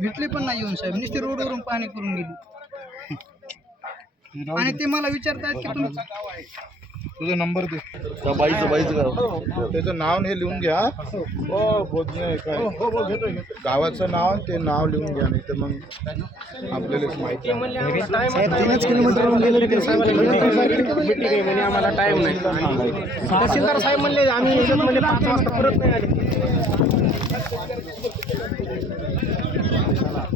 भेटले पण नाही येऊन साहेब. नुसते रोडवरून पाहणी करून गेली. आणि ते मला विचारतायत की तुम्ही तुझा नंबर दे. त्या बाईचं बाईचं गाव. त्याचं नाव हे लिहून घ्या. हो बोधने काय? गावाचं नाव ते नाव लिहून घ्या नाही तर मग आपल्यालाच माहिती आम्हाला टाइम नाही. तहसीलदार साहेब म्हणले आम्ही म्हणजे पाच वाजता परत नाही आले.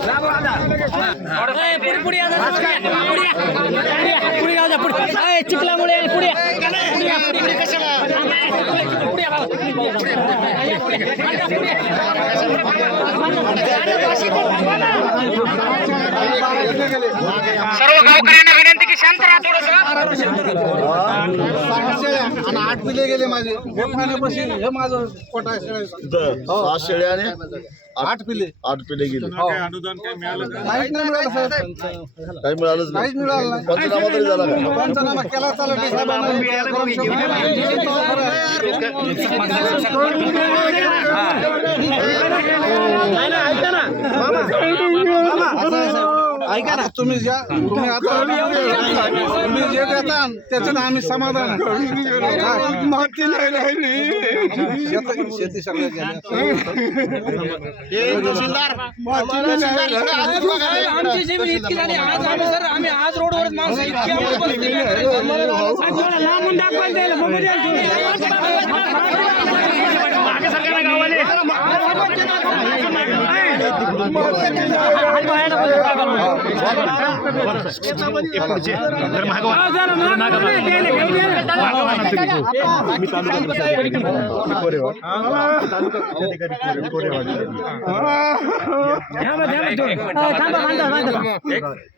व्हा, लांब व्हा. हा, सगळे लांब व्हा, आता, लांब, सगळे लांब व्हा. चिखलामुळे पुढे सर्व गावकऱ्यांना शांत आणि आठ पिले गेले माझे हे माझं कोटा सहा शेळ्या आणि आठ पिले आठ पिढे गेले काहीच नाही मिळालं साहेब काही मिळालंच काहीच नाही मिळालं नाही पंचनामा तरी झाला का पंचनामा केला चालत ऐका ना तुम्ही ज्या तुम्ही आता तुम्ही जे. देता त्याच्यात आम्ही समाधान नाही शेत- आमची जमीन इतकी झाली. आज आम्ही सर आम्ही आज रोडवर माणसं इतकी आम्हाला परिस्थिती आहे. लांबून दाखवायला द्यायला बघू द्या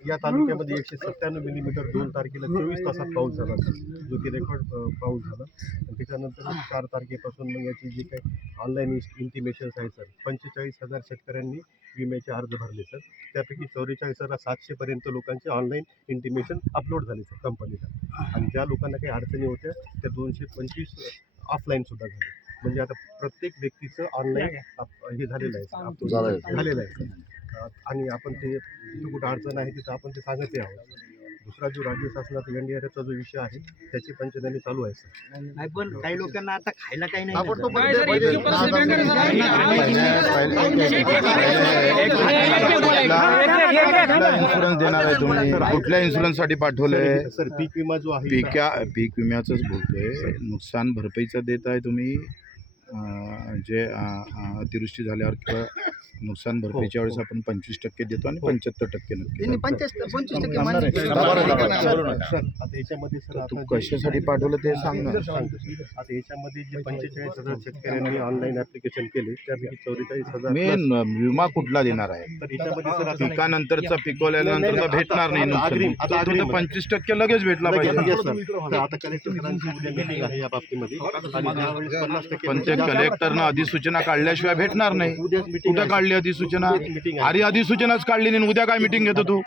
या तालुक्यामध्ये एकशे सत्त्याण्णव मिलीमीटर दोन तारखेला चोवीस तासात पाऊस झाला. जो की रेकॉर्ड पाऊस झाला. आणि त्याच्यानंतर चार तारखेपासून मग याची जी काही ऑनलाईन इंटिमेशन्स आहेत सर पंचेचाळीस हजार शेतकऱ्यांनी विम्याचे अर्ज भरले सर. त्यापैकी चौवेचाळीस हजार सातशेपर्यंत लोकांचे ऑनलाईन इंटिमेशन अपलोड झाले सर कंपनीला आणि ज्या लोकांना काही अडचणी होत्या त्या दोनशे पंचवीस ऑफलाईन सुद्धा झाले. म्हणजे आता प्रत्येक व्यक्तीचं ऑनलाईन हे झालेलं आहे. झालेलं आहे आणि आपण ते कुठं अडचण आहे तिथं आपण ते सांगते आहोत. दुसरा जो राज्य शासनाचा एन डी आर एफचा जो विषय आहे त्याची पंचनामे चालू आहे सर नाही पण काही लोकांना आता खायला काही नाही सर. इन्शुरन्स देणार आहे तुम्ही कुठल्या इन्शुरन्ससाठी पाठवले सर पीक विमा जो आहे पिका पीक विम्याचंच बोलतोय नुकसान भरपाईचं देत आहे तुम्ही जे अतिवृष्टी झाल्यावर किंवा नुकसान भरपाईच्या वेळेस आपण पंचवीस टक्के देतो आणि पंच्याहत्तर टक्के नक्की तू आता कशासाठी पाठवलं ते सांग. आता याच्यामध्ये जे पंचेचाळीस हजार शेतकऱ्यांनी ऑनलाईन ऍप्लिकेशन केले त्यापैकी चौवेचाळीस हजार मेन विमा कुठला देणार आहे? पिकानंतरचा पिकवल्यानंतर भेटणार नाही पंचवीस टक्के लगेच भेटला पाहिजे. Yes, sir. तर आता कलेक्टर सरांची उद्या meeting आहे या बाबतीमध्ये. आणि ज्यावेळेस पन्नास टक्के पण ते कलेक्टरनं अधिसूचना काढल्याशिवाय भेटणार नाही. कुठं काढली अधिसूचना. अरे अधिसूचनाच काढली नाही उद्या काय मिटिंग घेतो तू?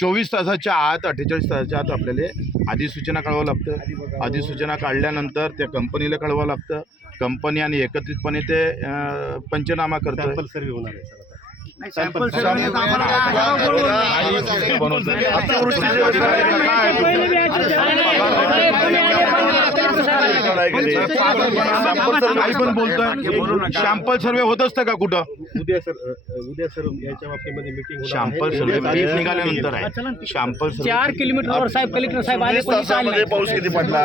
चोवीस तासाच्या आत अठ्ठेचाळीस तासाच्या आत आपल्याला अधिसूचना कळवावं लागतं. अधिसूचना काढल्यानंतर त्या कंपनीला कळवावं लागतं. कंपनी आणि एकत्रितपणे ते पंचनामा करतं सॅम्पल सर्व्हे होणार आहे शॅम्पल सर्वे होत असतं का कुठं? उद्या सर उद्या सर याच्या बाबतीमध्ये मीटिंग शॅम्पल सर्वे निघाल्यानंतर आहे. शॅम्पल सर्वे चार किलोमीटरवर साहेब कलेक्टर साहेब आले पाऊस किती पडला?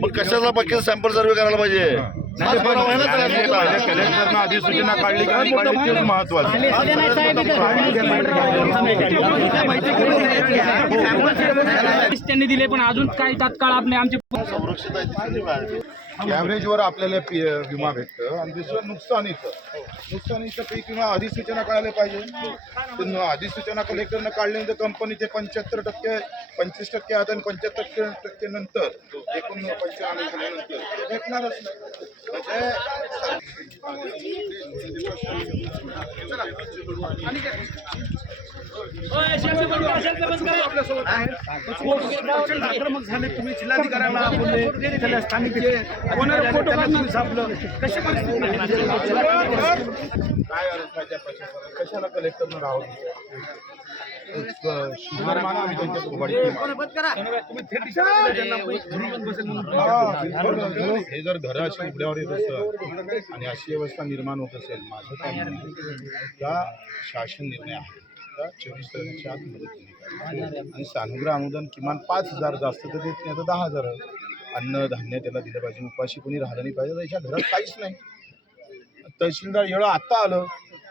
मग कशाचा बाकी सॅम्पल सर्वे करायला पाहिजे? कलेक्टरनं अधिसूचना काढली का नाही काढली तेच महत्वाचं त्यांनी दिले पण अजून काही तात्काळ आपले आमचे सुरक्षित? ॲव्हरेजवर आपल्याला पी विमा भेटतं आणि दुसरं नुकसानीचं नुकसानीचं पीक विमा अधिसूचना कळायला पाहिजे. अधिसूचना कलेक्टरनं काढल्यानंतर कंपनी ते पंच्याहत्तर टक्के पंचवीस टक्के आता आणि पंच्याहत्तर टक्के टक्के नंतर एकूण पंचनामे झाल्यानंतर. भेटणारच नाही. आक्रमक झाले तुम्ही जिल्हाधिकाऱ्यांना बोलले स्थानिक जे आले, त्यांना तुम्ही सापलं कशा परिस्थिती काय त्या? कशाला हे जर घरं अशी उघड्यावर येत असतं आणि अशी अवस्था निर्माण होत असेल माझं काय का शासन निर्णय आहे. का चोवीस तारखेच्या आत मदत. आणि सानुग्रह अनुदान किमान पाच हजार जास्त तर देत नाही तर दहा हजार अन्न धान्य त्याला दिलं पाहिजे. उपाशी कोणी राहिलं नाही पाहिजे. त्याच्या घरात काहीच नाही. तहसीलदार एवढं आत्ता आलं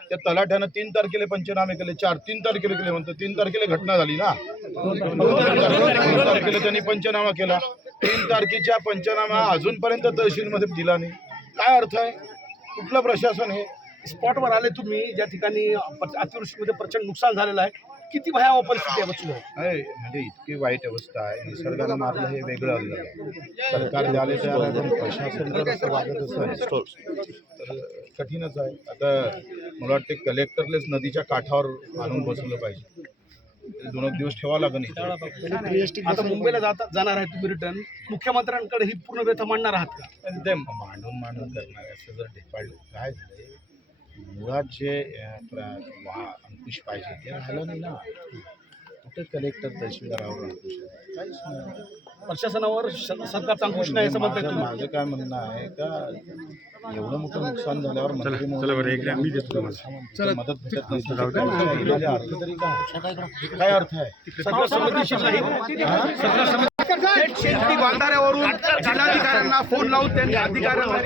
त्या तलाठ्यानं तीन तारखेला पंचनामे केले चार तीन तारखेला केले म्हणतो. तीन तारखेला घटना झाली ना? दोन तारखेला त्यांनी पंचनामा केला. तीन तारखेच्या पंचनामा अजूनपर्यंत तहसीलमध्ये दिला नाही. काय अर्थ आहे? कुठलं प्रशासन हे? स्पॉटवर आले तुम्ही. ज्या ठिकाणी अतिवृष्टीमध्ये प्रचंड नुकसान झालेलं आहे. किती भयावह परिस्थिती आहे बच्चू भाऊ? म्हणजे इतकी वाईट अवस्था आहे. निसर्गानं मारलं हे वेगळं आलं. सरकार आहे पण प्रशासन जर असं वागत असेल तर कठीणच आहे. आता मला वाटते कलेक्टरलेच नदीच्या काठावर आणून बसवलं पाहिजे. ते दोन एक दिवस ठेवावं लागेल इथे. आता मुंबईला जाता जाणार आहे तुम्ही रिटर्न मुख्यमंत्र्यांकडे ही पूर्ण व्यथा मांडणार आहात का? पण ते मांडून मांडून करणार असं जर डिफॉल्ट काय झालंय? मुळात जे अं, प्र- वा अंकुश पाहिजे ते राहिलं नाही ना कुठे कलेक्टर तहसीलदारावर काहीच नाही. प्रशासनावर श- सरकारचा अंकुश नाही असं म्हणताय माझं तुम्ही? माझं काय म्हणणं आहे का एवढं मोठं नुकसान झाल्यावर मंत्री महोदय मदत भेटत नसेल तर काय? अर्थ तरी काय? काय अर्थ आहे? थेट बांधाऱ्यावरून जिल्हाधिकाऱ्यांना फोन लावून त्यांनी अधिकाऱ्यांना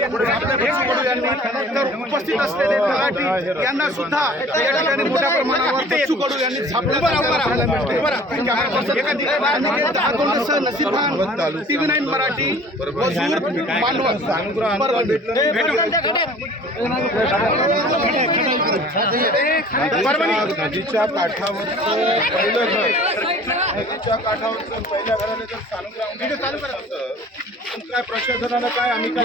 यांनी तर उपस्थित असलेले तलाठी यांना सुद्धा या ठिकाणी मोठ्या प्रमाणावर बच्चू कडू यांनी झापलं पाहायला मिळते. कॅमेरा पर्सन दहा दोनसह नसीब खान टीव्ही नाईन मराठी वजूर नदीच्या नदीच्या काठावरचं पहिलं घर. नदीच्या काठावरचं पहिल्या घराला जर पण काय आम्ही काय?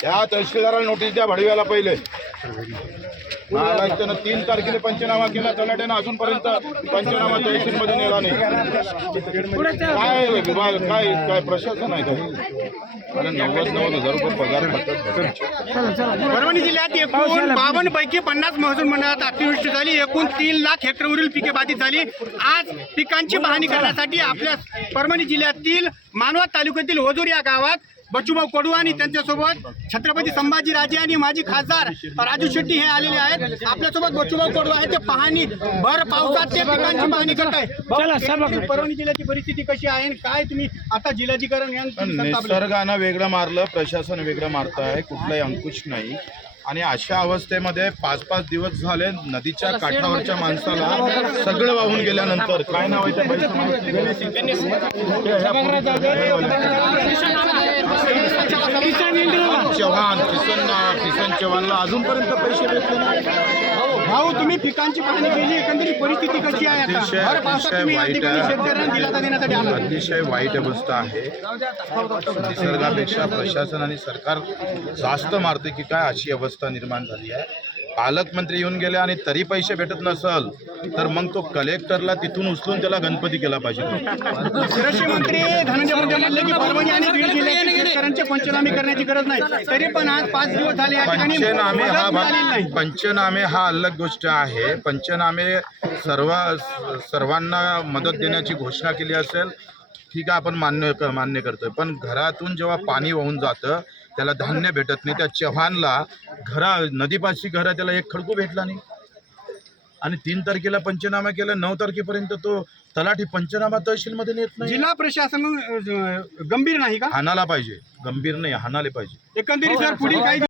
त्या तहसीलदाराला नोटीस द्या भडव्याला पहिले. महाराष्ट्रानं तीन तारखेला पंचनामा केला तलाट्यानं अजूनपर्यंत पंचनामा तहसीलमध्ये नेला नाही. काय विभाग काय काय प्रशासन आहे काय मला नव्वद नव्वद हजार रुपये पगार खात्यात. परभणी जिल्ह्यात एकूण बावन्न पैकी पन्नास महसूल मंडळात अतिवृष्टी झाली. एकूण तीन लाख हेक्टरवरील पिके बाधित झाली. आज पिकांची पाहणी करण्यासाठी आपल्या परभणी जिल्ह्यातील मानवत तालुक्यातील ओजूर या गावात बच्चूभाऊ कडू आणि त्यांच्यासोबत छत्रपती संभाजी राजे आणि माजी खासदार राजू शेट्टी हे आलेले आहेत. आपल्यासोबत बच्चूभाऊ कडू आहे ते पाहणी भर पावसात ते पिकांची पाहणी करत आहे परभणी जिल्ह्याची परिस्थिती कशी आहे आणि काय तुम्ही आता संतापले? निसर्गानं वेगळं मारलं प्रशासन वेगळं मारत आहे कुठलाही अंकुश नाही. आणि अशा अवस्थेमध्ये पाच पाच दिवस झाले नदीच्या काठावरच्या माणसाला सगळं वाहून गेल्यानंतर काय नाव आहे? चव्हाण. किसन किसन चव्हाणला अजूनपर्यंत पैसे भेटले नाही भाऊ तुम्ही पिकांची पाहणी केली एकंदरीत परिस्थिती कशी आहे आता? अतिशय भर पावसात अतिशय तुम्ही या वाईट ठिकाणी आहे. शेतकऱ्यांना दिलासा देण्यासाठी आला. अतिशय वाईट अवस्था आहे. निसर्गापेक्षा प्रशासन आणि सरकार जास्त मारते की काय अशी अवस्था निर्माण झाली आहे. पालकमंत्री येऊन गेले आणि तरी पैसे भेटत नसल तर मग तो कलेक्टरला तिथून उचलून त्याला गणपती केला पाहिजे. कृषी मंत्री धनंजय मुंडे म्हणले की परभणी आणि बीड जिल्ह्यातील शेतकऱ्यांचे पंचनामे करण्याची गरज नाही. तरी पण आज पाच दिवस झाले या ठिकाणी पंचनामे हा मदत मिळालेली नाही. भाग पंचनामे हा अलग गोष्ट आहे. पंचनामे सर्व सर्वांना मदत देण्याची घोषणा केली असेल ठीक आहे आपण मान्य क- मान्य करतोय. पण घरातून जेव्हा पाणी वाहून जातं त्याला धान्य भेटत नाही. त्या चव्हाणला घरा नदीपाशी घर आहे त्याला एक खडकू भेटला नाही. आणि तीन तारखेला पंचनामा केला नऊ तारखेपर्यंत तो तलाठी पंचनामा तहसीलमध्ये नेत नाही. जिल्हा प्रशासन अं, गंभीर नाही का? हाणाला पाहिजे गंभीर नाही हाणाले पाहिजे. एकंदरीत जर पुढील काही